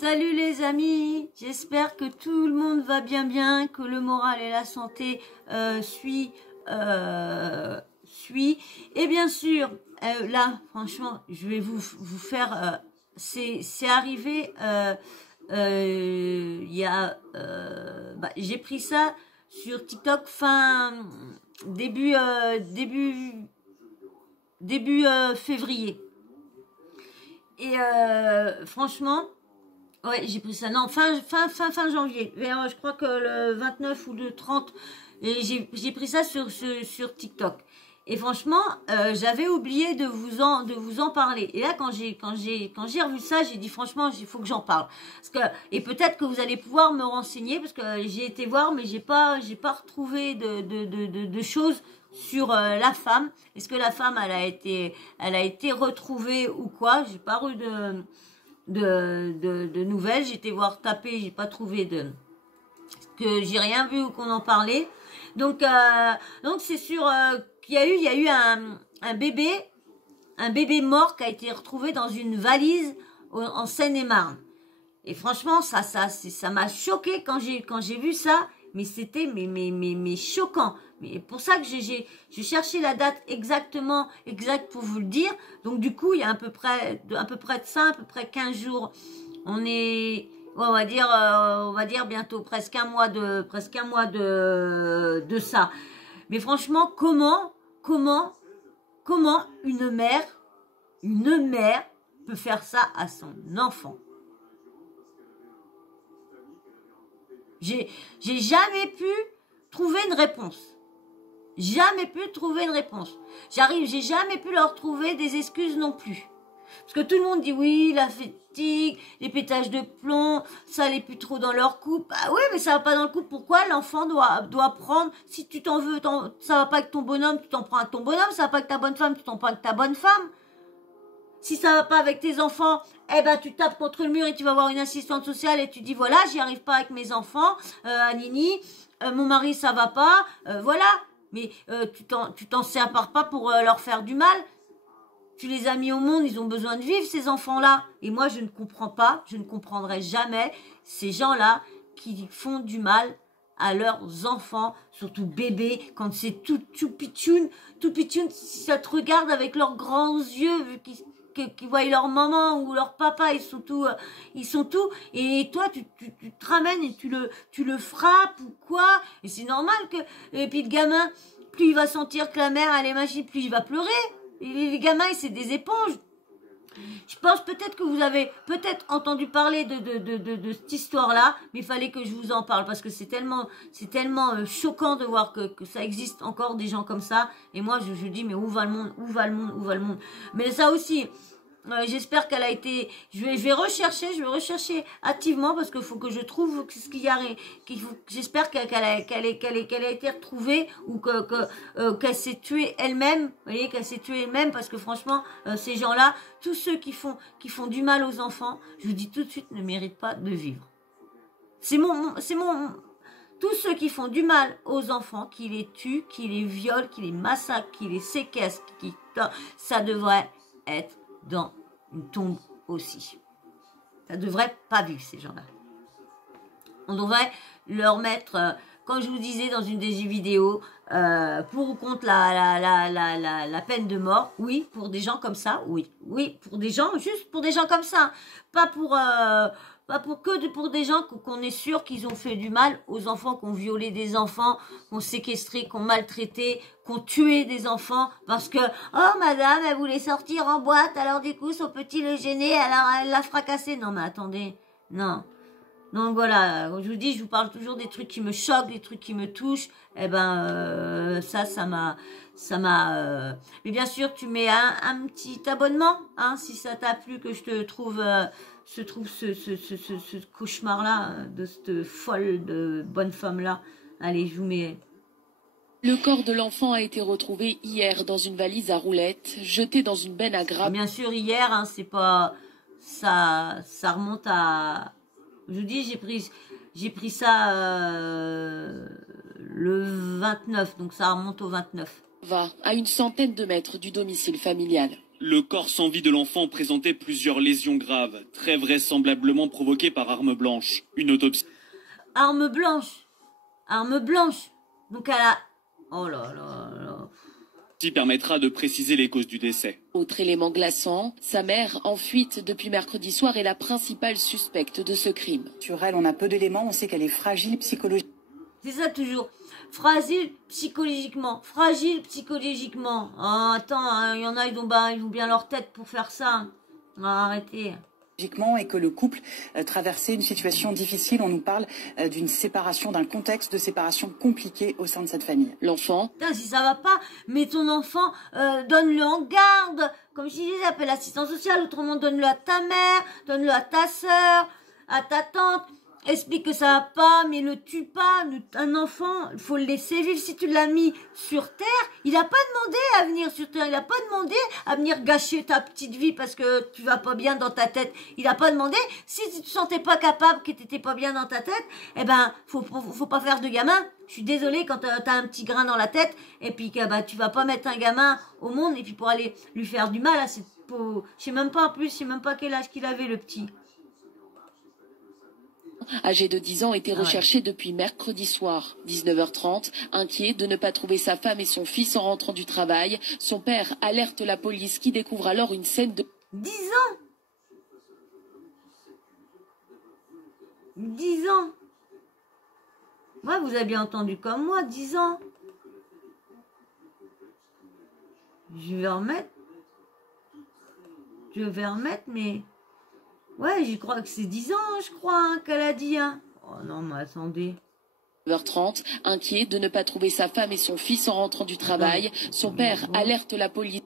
Salut les amis, j'espère que tout le monde va bien, que le moral et la santé suit. Et bien sûr, là, franchement, je vais vous faire, c'est arrivé, j'ai pris ça sur TikTok début février. Et franchement. Ouais, j'ai pris ça. Non, fin janvier. Je crois que le 29 ou le 30. Et j'ai pris ça sur TikTok. Et franchement, j'avais oublié de vous en parler. Et là, quand j'ai revu ça, j'ai dit franchement, il faut que j'en parle. Et peut-être que vous allez pouvoir me renseigner parce que j'ai été voir, mais j'ai pas retrouvé de choses sur la femme. Est-ce que la femme, elle a été retrouvée ou quoi? J'ai pas eu de nouvelles. J'ai été voir taper, j'ai pas trouvé j'ai rien vu ou qu'on en parlait. Donc c'est sûr qu'il y a eu un bébé mort qui a été retrouvé dans une valise en Seine-et-Marne. Et franchement, ça m'a choqué quand j'ai vu ça. Mais c'était mais choquant. Mais pour ça que j'ai cherché la date exacte pour vous le dire. Donc du coup, il y a à peu près de ça, à peu près 15 jours. On va dire bientôt presque un mois de ça. Mais franchement, comment une mère peut faire ça à son enfant? J'ai jamais pu trouver une réponse. J'ai jamais pu leur trouver des excuses non plus. Parce que tout le monde dit oui, la fatigue, les pétages de plomb, ça allait plus trop dans leur couple. Ah oui, mais ça va pas dans le couple. Pourquoi l'enfant doit prendre, si tu t'en veux, ça va pas avec ton bonhomme, tu t'en prends avec ton bonhomme, ça va pas avec ta bonne femme, tu t'en prends avec ta bonne femme. Si ça va pas avec tes enfants, eh ben tu tapes contre le mur et tu vas voir une assistante sociale et tu dis voilà, j'y arrive pas avec mes enfants, Nini, mon mari ça va pas, voilà. Mais tu t'en sépares pas pour leur faire du mal. Tu les as mis au monde, ils ont besoin de vivre ces enfants-là. Et moi je ne comprends pas, je ne comprendrai jamais ces gens-là qui font du mal à leurs enfants, surtout bébés, quand c'est tout pitchoun, si ça te regarde avec leurs grands yeux, vu qu'ils voient leur maman ou leur papa, ils sont tout, et toi tu te ramènes et tu le frappes ou quoi, et c'est normal et puis le gamin, plus il va sentir que la mère elle est magique, plus il va pleurer, et les gamins c'est des éponges. Je pense peut-être que vous avez entendu parler de cette histoire-là, mais il fallait que je vous en parle parce que c'est tellement choquant de voir que ça existe encore des gens comme ça. Et moi, je dis, mais où va le monde? Mais ça aussi, j'espère qu'elle a été. Je vais rechercher activement parce qu'il faut que je trouve ce qu'il y a. J'espère qu'elle a été retrouvée ou qu'elle s'est tuée elle-même. Vous voyez, qu'elle s'est tuée elle-même parce que franchement, ces gens-là, tous ceux qui font du mal aux enfants, je vous dis tout de suite, ne méritent pas de vivre. Tous ceux qui font du mal aux enfants, qui les tuent, qui les violent, qui les massacrent, qui les séquestrent, ça devrait être dans une tombe aussi. Ça devrait pas vivre ces gens-là. On devrait leur mettre, comme je vous disais dans une des vidéos, pour ou contre la peine de mort. Oui, pour des gens comme ça, oui, juste pour des gens comme ça, pas pour des gens qu'on est sûr qu'ils ont fait du mal aux enfants, qu'on violé des enfants, qu'on séquestré, qu'on maltraité, qu'on tué des enfants parce que oh madame elle voulait sortir en boîte, alors du coup son petit le gênait, alors elle l'a fracassé. Non mais attendez, non. Donc voilà, je vous dis, je vous parle toujours des trucs qui me choquent, des trucs qui me touchent. Eh ben, ça m'a. Mais bien sûr, tu mets un petit abonnement, hein, si ça t'a plu, que je te trouve, ce cauchemar-là, de cette folle de bonne femme-là. Allez, je vous mets. Le corps de l'enfant a été retrouvé hier dans une valise à roulettes, jeté dans une benne à grappes. Bien sûr, hier, hein, c'est pas. Ça remonte à. Je vous dis, j'ai pris ça le 29, donc ça remonte au 29. Va à une centaine de mètres du domicile familial. Le corps sans vie de l'enfant présentait plusieurs lésions graves, très vraisemblablement provoquées par arme blanche. Une autopsie Arme blanche. Arme blanche. Donc elle a... Oh là là là. permettra de préciser les causes du décès. Autre élément glaçant, sa mère, en fuite depuis mercredi soir, est la principale suspecte de ce crime. Sur elle, on a peu d'éléments, on sait qu'elle est fragile psychologiquement. C'est ça toujours. Fragile psychologiquement. Fragile psychologiquement. Oh, attends, hein, il y en a, ils ont bien leur tête pour faire ça. Arrêtez. Et que le couple traversait une situation difficile. On nous parle d'une séparation, d'un contexte de séparation compliqué au sein de cette famille. L'enfant... Putain, si ça va pas, mets ton enfant, donne-le en garde. Comme je disais, appelle l'assistance sociale. Autrement, donne-le à ta mère, donne-le à ta sœur, à ta tante. Explique que ça va pas, mais le tue pas. Un enfant, il faut le laisser vivre. Si tu l'as mis sur terre, il a pas demandé à venir sur terre. Il a pas demandé à venir gâcher ta petite vie parce que tu vas pas bien dans ta tête. Il a pas demandé. Si tu te sentais pas capable, que t'étais pas bien dans ta tête, eh ben, faut pas faire de gamin. Je suis désolée quand t'as un petit grain dans la tête et puis que bah tu vas pas mettre un gamin au monde et puis pour aller lui faire du mal. Là, c'est pour... Je sais même pas en plus, je sais même pas quel âge qu'il avait le petit. Âgé de 10 ans, était recherché depuis mercredi soir. 19h30, inquiet de ne pas trouver sa femme et son fils en rentrant du travail, son père alerte la police qui découvre alors une scène de... 10 ans 10 ans. Ouais, vous avez bien entendu comme moi, 10 ans. Je vais remettre, mais... Ouais, j'y crois que c'est 10 ans, je crois, hein, qu'elle a dit. Hein. Oh non, mais attendez. 19h30, inquiet de ne pas trouver sa femme et son fils en rentrant du travail, son père alerte la police.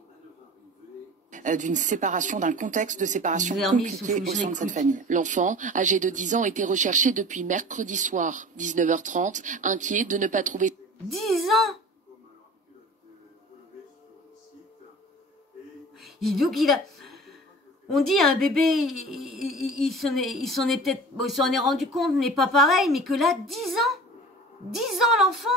D'une séparation, d'un contexte de séparation compliqué au sein de cette famille. L'enfant, âgé de 10 ans, était recherché depuis mercredi soir. 19h30, inquiet de ne pas trouver... 10 ans. Donc il a... On dit un bébé, il s'en est peut-être, bon, il s'en est rendu compte, mais pas pareil, mais que là, 10 ans 10 ans l'enfant.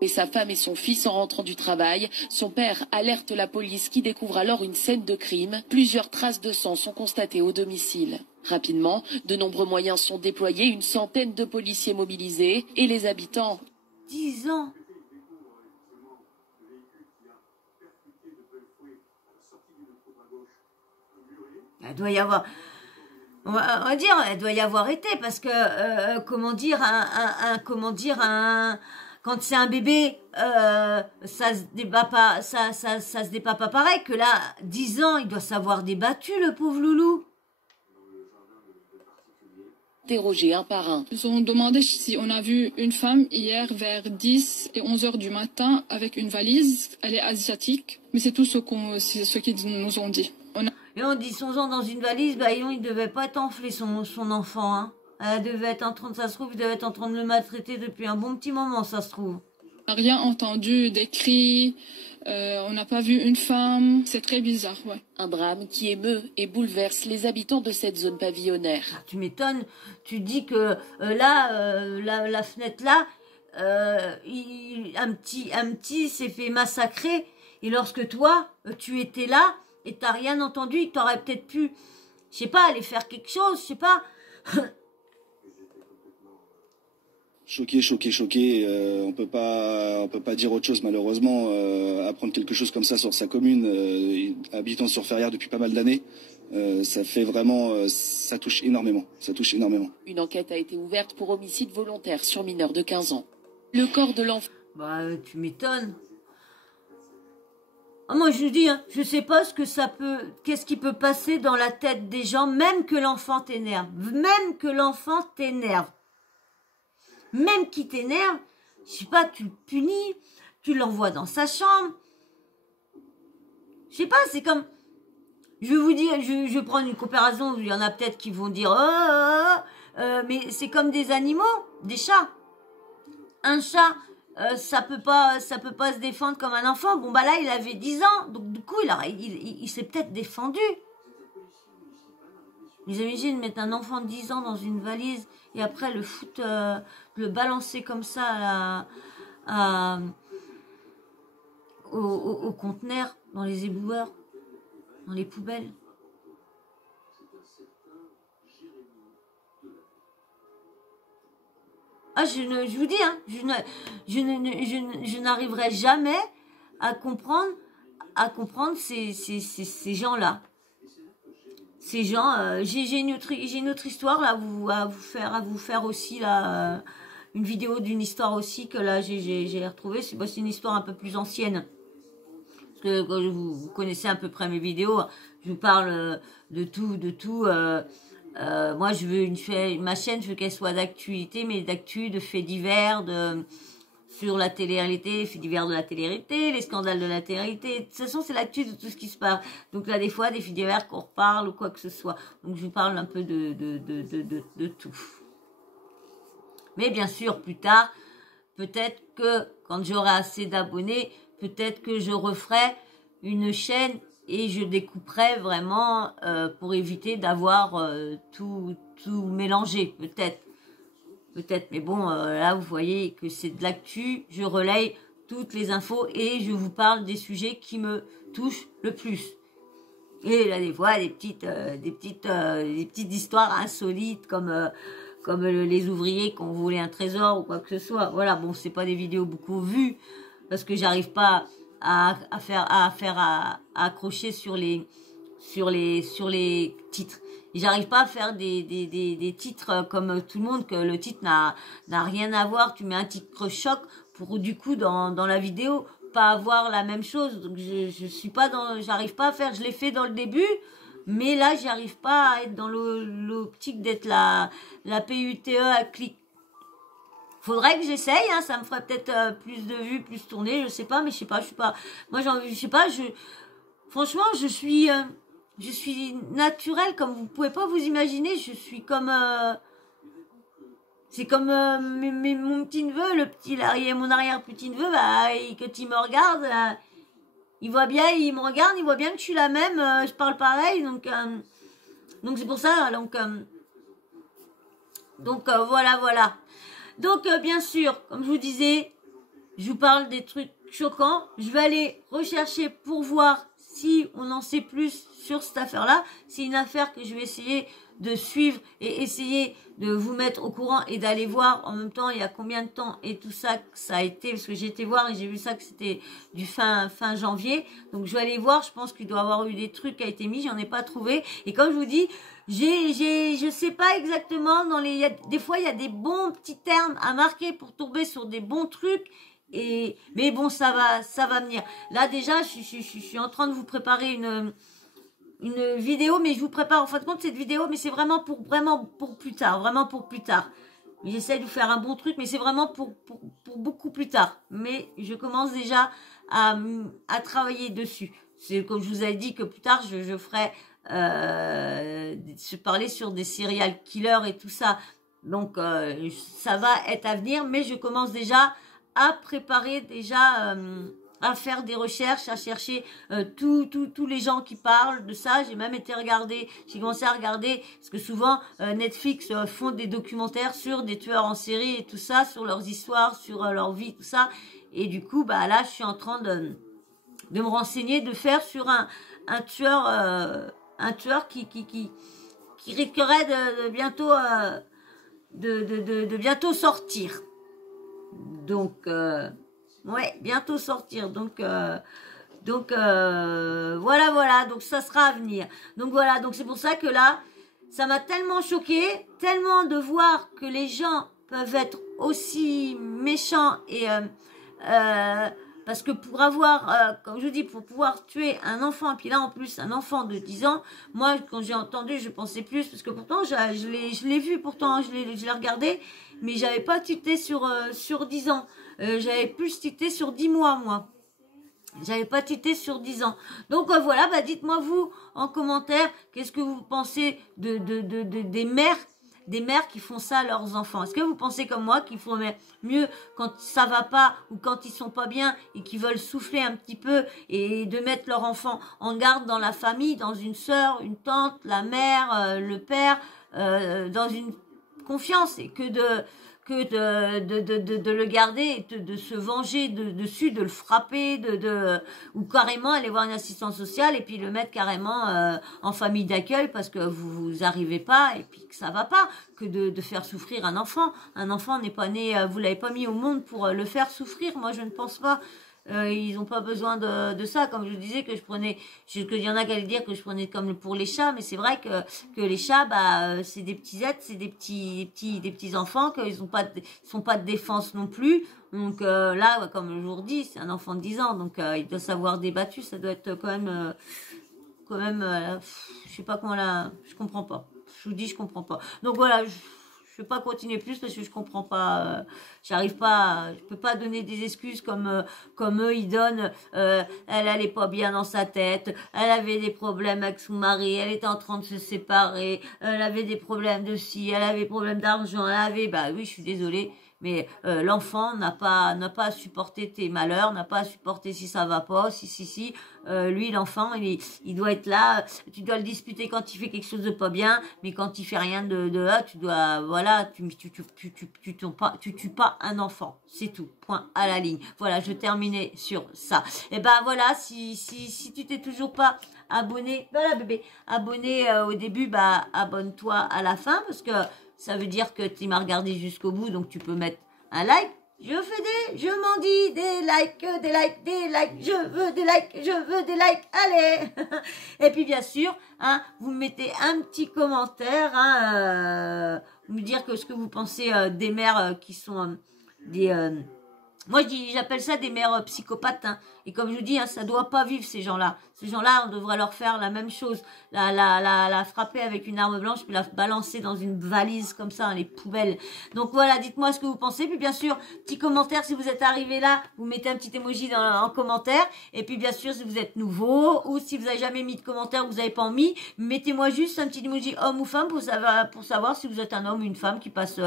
Et sa femme et son fils en rentrant du travail, son père alerte la police qui découvre alors une scène de crime. Plusieurs traces de sang sont constatées au domicile. Rapidement, de nombreux moyens sont déployés, une centaine de policiers mobilisés et les habitants... 10 ans. Elle doit y avoir, on va dire, elle doit y avoir été parce que comment dire, quand c'est un bébé, ça se débat pas, ça se débat pas pareil que là, 10 ans, il doit s'avoir débattu le pauvre loulou. Interrogés un par un. Ils ont demandé si on a vu une femme hier vers 10 et 11 heures du matin avec une valise. Elle est asiatique, mais c'est tout ce qu'ils nous ont dit. Et on dit son ans dans une valise, bah il devait pas être enflé son enfant, hein. Elle devait être en train de, ça se trouve, il devait être en train de le maltraiter depuis un bon petit moment, ça se trouve. On n'a rien entendu, des cris, on n'a pas vu une femme, c'est très bizarre, ouais. Un drame qui émeut et bouleverse les habitants de cette zone pavillonnaire. Ah, tu m'étonnes, tu dis que la fenêtre là, un petit s'est fait massacrer, et lorsque toi, tu étais là, et t'as rien entendu, t'aurais peut-être pu, je sais pas, aller faire quelque chose, je sais pas. Choqué. On peut pas dire autre chose malheureusement. Apprendre quelque chose comme ça sur sa commune, habitant sur Ferrières depuis pas mal d'années, ça fait vraiment, ça touche énormément. Une enquête a été ouverte pour homicide volontaire sur mineur de 15 ans. Le corps de l'enfant... Bah, tu m'étonnes. Ah, moi, je dis, hein, je sais pas qu'est-ce qui peut passer dans la tête des gens, même que l'enfant t'énerve. Même qui t'énerve, je sais pas, tu le punis, tu l'envoies dans sa chambre. Je sais pas, c'est comme... Je vais vous dire, je vais prendre une comparaison, il y en a peut-être qui vont dire... mais c'est comme des animaux, des chats. Un chat... ça peut pas se défendre comme un enfant. Bon bah là il avait 10 ans, donc du coup il s'est peut-être défendu. Vous imaginez mettre un enfant de 10 ans dans une valise et après le balancer comme ça aux conteneurs, dans les éboueurs, dans les poubelles. Ah, je vous dis, hein, je n'arriverai jamais à comprendre ces gens-là. Ces gens, j'ai une autre histoire là à vous faire aussi là, une vidéo d'une histoire aussi que là j'ai retrouvée. C'est une histoire un peu plus ancienne. Parce que quand vous connaissez à peu près mes vidéos, je vous parle de tout. Moi, je veux ma chaîne, je veux qu'elle soit d'actualité, mais d'actu, de faits divers, sur la télé-réalité, les faits divers de la télé-réalité, les scandales de la télé-réalité. De toute façon, c'est l'actu de tout ce qui se passe. Donc là, des fois, des faits divers qu'on reparle ou quoi que ce soit. Donc, je vous parle un peu de tout. Mais bien sûr, plus tard, peut-être que quand j'aurai assez d'abonnés, peut-être que je referai une chaîne et je découperai vraiment pour éviter d'avoir tout mélangé, peut-être. Mais bon, là, vous voyez que c'est de l'actu, je relaye toutes les infos et je vous parle des sujets qui me touchent le plus. Et là, des fois, des petites histoires insolites comme les ouvriers qui ont volé un trésor ou quoi que ce soit. Voilà, bon, c'est pas des vidéos beaucoup vues parce que j'arrive pas à accrocher sur les titres. J'arrive pas à faire des titres comme tout le monde, que le titre n'a rien à voir. Tu mets un titre choc pour du coup dans la vidéo pas avoir la même chose. Donc je suis pas j'arrive pas à faire. Je l'ai fait dans le début, mais là j'arrive pas à être dans l'optique d'être la PUTE à clic. Faudrait que j'essaye, hein, ça me ferait peut-être plus de vues, plus tourner, je sais pas, mais je sais pas, moi je sais pas, franchement je suis naturelle, comme vous pouvez pas vous imaginer, je suis comme, c'est comme mon petit neveu, mon arrière petit neveu, bah, quand il me regarde, il me regarde, il voit bien que je suis la même, je parle pareil, donc c'est pour ça, donc voilà. Donc, bien sûr, comme je vous disais, je vous parle des trucs choquants. Je vais aller rechercher pour voir si on en sait plus sur cette affaire-là. C'est une affaire que je vais essayer de suivre et essayer de vous mettre au courant et d'aller voir en même temps il y a combien de temps et tout ça que ça a été. Parce que j'ai été voir et j'ai vu ça que c'était du fin janvier. Donc, je vais aller voir. Je pense qu'il doit y avoir eu des trucs qui ont été mis. J'en ai pas trouvé. Et comme je vous dis, je sais pas exactement des fois il y a des bons petits termes à marquer pour tomber sur des bons trucs mais bon ça va venir. Là déjà je suis en train de vous préparer une vidéo, mais je vous prépare en fin de compte cette vidéo, mais c'est vraiment pour plus tard, Mais j'essaie de vous faire un bon truc, mais c'est vraiment pour beaucoup plus tard. Mais je commence déjà à travailler dessus. C'est comme je vous ai dit que plus tard je ferai se parler sur des serial killers et tout ça, donc ça va être à venir, mais je commence déjà à préparer à faire des recherches, à chercher tous les gens qui parlent de ça. J'ai même j'ai commencé à regarder, parce que souvent Netflix font des documentaires sur des tueurs en série et tout ça, sur leurs histoires, sur leur vie, tout ça, et du coup bah là je suis en train de me renseigner, de faire sur un tueur qui risquerait de bientôt sortir. Donc ouais, bientôt sortir. Donc voilà, donc ça sera à venir. Donc voilà, donc c'est pour ça que là, ça m'a tellement choqué, tellement de voir que les gens peuvent être aussi méchants et parce que pour avoir, comme je vous dis, pour pouvoir tuer un enfant, puis là en plus un enfant de 10 ans, moi quand j'ai entendu, je pensais plus, parce que pourtant je l'ai vu, pourtant je l'ai regardé, mais j'avais pas tilté sur 10 ans, j'avais plus tilté sur 10 mois moi. J'avais pas tilté sur 10 ans. Donc voilà, bah dites-moi vous en commentaire, qu'est-ce que vous pensez des mères qui font ça à leurs enfants. Est-ce que vous pensez comme moi qu'il faut mieux quand ça va pas ou quand ils sont pas bien et qu'ils veulent souffler un petit peu et de mettre leur enfant en garde dans la famille, dans une sœur, une tante, la mère, le père, dans une confiance, et que que de le garder, de se venger dessus, de le frapper, ou carrément aller voir une assistante sociale et puis le mettre carrément en famille d'accueil parce que vous arrivez pas et puis que ça va pas, que de faire souffrir un enfant. Un enfant n'est pas né, vous l'avez pas mis au monde pour le faire souffrir. Moi, je ne pense pas. Ils n'ont pas besoin de ça, comme je vous disais que qu'il y en a qui allaient dire que je prenais comme pour les chats, mais c'est vrai que les chats, c'est des petits êtres, c'est des petits enfants, qu'ils sont pas de défense non plus. Donc là, comme je vous dis, c'est un enfant de 10 ans, donc il doit savoir débattu, ça doit être quand même, je sais pas comment je comprends pas. Je vous dis, je comprends pas. Donc voilà. Je ne vais pas continuer plus parce que je comprends pas, j'arrive pas, je peux pas donner des excuses comme eux ils donnent. Elle allait pas bien dans sa tête, elle avait des problèmes avec son mari, elle était en train de se séparer, elle avait des problèmes de ci, elle avait des problèmes d'argent, oui, je suis désolée. Mais l'enfant n'a pas à supporter tes malheurs, n'a pas à supporter si ça va pas, si. Lui, l'enfant, il doit être là. Tu dois le disputer quand il fait quelque chose de pas bien, mais quand il fait rien tu dois, voilà, tu tues pas un enfant. C'est tout. Point à la ligne. Voilà, je terminais sur ça. Et voilà, si tu t'es toujours pas abonné, voilà bébé, abonné au début, abonne-toi à la fin parce que ça veut dire que tu m'as regardé jusqu'au bout, donc tu peux mettre un like. Je m'en dis des likes, je veux des likes, allez. Et puis bien sûr, vous mettez un petit commentaire, vous me dire ce que vous pensez des mères qui sont moi j'appelle ça des mères psychopathes, et comme je vous dis, ça doit pas vivre ces gens-là. Ces gens-là, on devrait leur faire la même chose, la frapper avec une arme blanche, puis la balancer dans une valise comme ça, les poubelles. Donc voilà, dites-moi ce que vous pensez. Puis bien sûr, petit commentaire si vous êtes arrivé là, vous mettez un petit emoji en commentaire. Et puis bien sûr, si vous êtes nouveau ou si vous n'avez jamais mis de commentaire, vous n'avez pas mis, mettez-moi juste un petit emoji homme ou femme pour savoir si vous êtes un homme ou une femme qui passe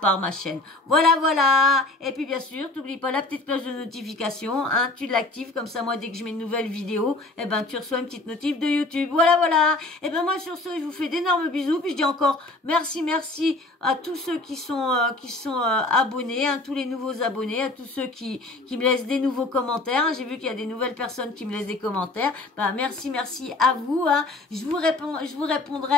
par ma chaîne. Voilà. Et puis bien sûr, n'oublie pas la petite cloche de notification, tu l'actives comme ça, moi dès que je mets une nouvelle vidéo, tu reçois une petite notif de YouTube. Voilà. Et moi sur ce, je vous fais d'énormes bisous, puis je dis encore merci à tous ceux qui sont abonnés, tous les nouveaux abonnés, à tous ceux qui me laissent des nouveaux commentaires. J'ai vu qu'il y a des nouvelles personnes qui me laissent des commentaires. Merci à vous. Je vous répondrai.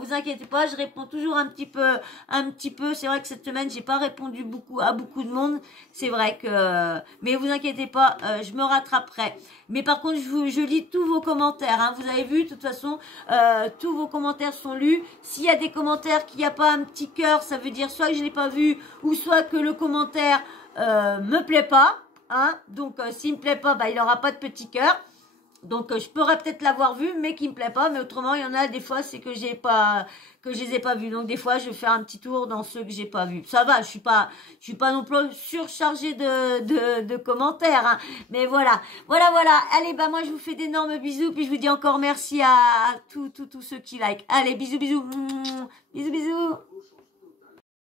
Vous inquiétez pas, je réponds toujours un petit peu. C'est vrai que cette semaine j'ai pas répondu à beaucoup de monde. C'est vrai que, mais vous inquiétez pas, je me rattraperai. Mais par contre, je lis tous vos commentaires. Vous avez vu, de toute façon, tous vos commentaires sont lus. S'il y a des commentaires qu'il n'y a pas un petit cœur, ça veut dire soit que je l'ai pas vu, ou soit que le commentaire me plaît pas. Donc, s'il me plaît pas, il n'aura pas de petit cœur. Donc, je pourrais peut-être l'avoir vu, mais qui me plaît pas. Mais autrement, il y en a des fois, c'est que je les ai pas vus. Donc, des fois, je vais faire un petit tour dans ceux que j'ai pas vus. Ça va, je suis pas non plus surchargée de commentaires. Mais voilà. Allez, moi, je vous fais d'énormes bisous. Puis, je vous dis encore merci à tous ceux qui like. Allez, bisous. Bisous.